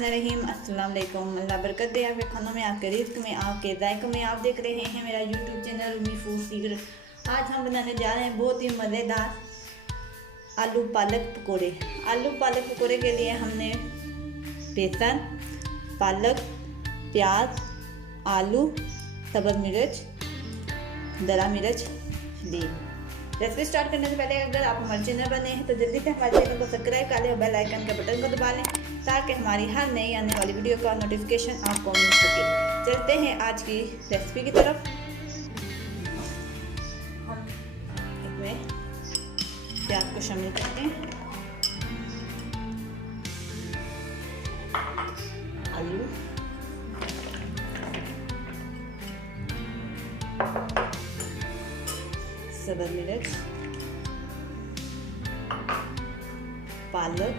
बिस्मिल्लाहिर्रहमानिर्रहीम। अस्सलाम वालेकुम। अल्लाह बरकत दे आपके खानों में, आपके रिज़्क़ में, आपके जायकों में। आप देख रहे हैं मेरा यूट्यूब चैनल उम्मी फूड सीक्रेट। आज हम बनाने जा रहे हैं बहुत ही मज़ेदार आलू पालक पकोड़े। आलू पालक पकोड़े के लिए हमने बेसन, पालक, प्याज, आलू, सब्ज़ मिर्च, दरा मिर्च ली। रेसिपी स्टार्ट करने से पहले अगर आप हमारे चैनल बने हैं तो जल्दी से हमारे चैनल को सब्सक्राइब कर लें और बेल आइकन के बटन को दबा लें ताकि हमारी हर नई आने वाली वीडियो का नोटिफिकेशन आपको मिल सके। चलते हैं आज की रेसिपी की तरफ। हम इसमें प्याज को शामिल करते हैं, आलू, सब्ज़ मिर्च, पालक,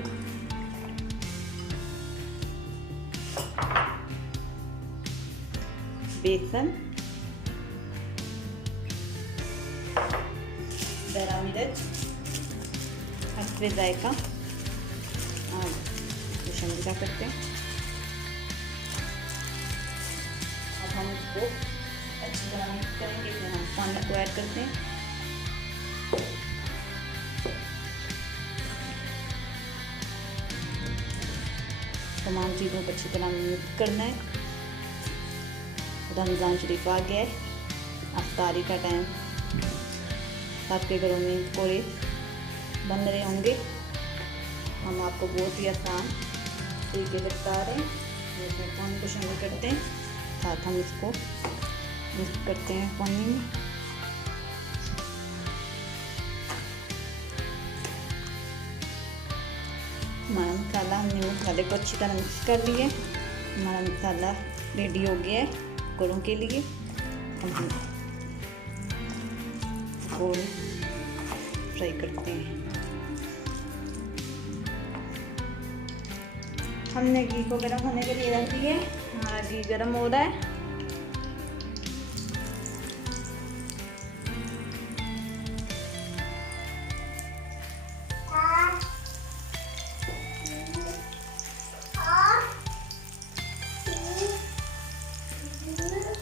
बेसन, दरा मिर्च, हस्बे जायका और शामिल करते हैं। अब हम इसको अच्छी तरह मिक्स करेंगे। इसमें हम पानी को ऐड करते हैं। तमाम चीज़ों को अच्छी तरह मिक्स करना है। रमज़ान शरीफ आ गया है, अफ्तारी का टाइम। आपके घरों में पकौड़े बन रहे होंगे। हम आपको बहुत ही आसान तरीके से बता रहे हैं। इसमें पानी को शामिल करते हैं, साथ हम इसको मिक्स करते हैं पानी में। हमारा मसाला, हमने मसाले को अच्छी तरह मिक्स कर लिए। हमारा मसाला रेडी हो गया है पकौड़ों के लिए। हम पकौड़े फ्राई करते हैं। हमने घी को गर्म होने के लिए रख दिए। हमारा घी गर्म हो रहा है।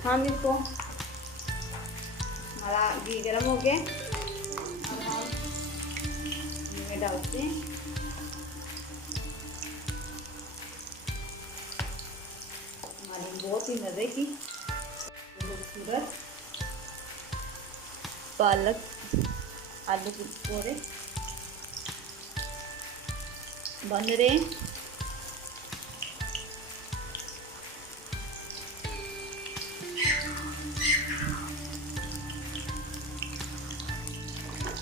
हम इसको, हमारा घी गर्म हो गया। अब हम इसमें डालते हैं हमारी बहुत ही मज़े की खूबसूरत पालक आलू के पकौड़े बन रहे हैं।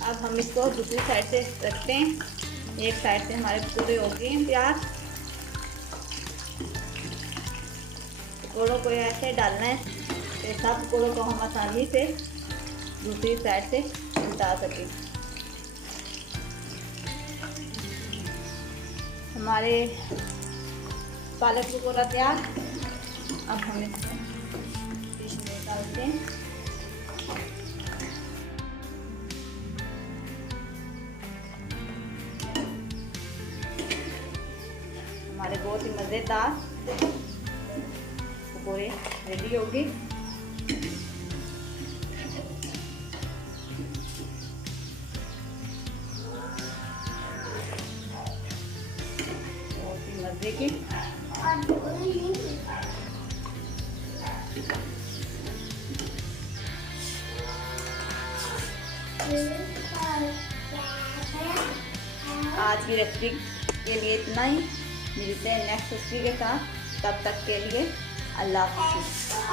अब हम इसको दूसरी साइड से रखते हैं। एक साइड से हमारे पकौड़े हो गए हैं प्याज। पकौड़ों को ऐसे डालना है कि सब पकौड़ों को हम आसानी से दूसरी साइड से उल्टा सकें। हमारे पालक पकौड़ा तैयार। अब हम इसको डिश में डालते हैं। हमारे बहुत ही मज़ेदार पकौड़े रेडी हो गए। बहुत ही मज़े के आज की रेसिपी के लिए इतना ही। मिलते हैं नेक्स्ट रेसिपी के साथ। तब तक के लिए अल्लाह हाफ़िज़।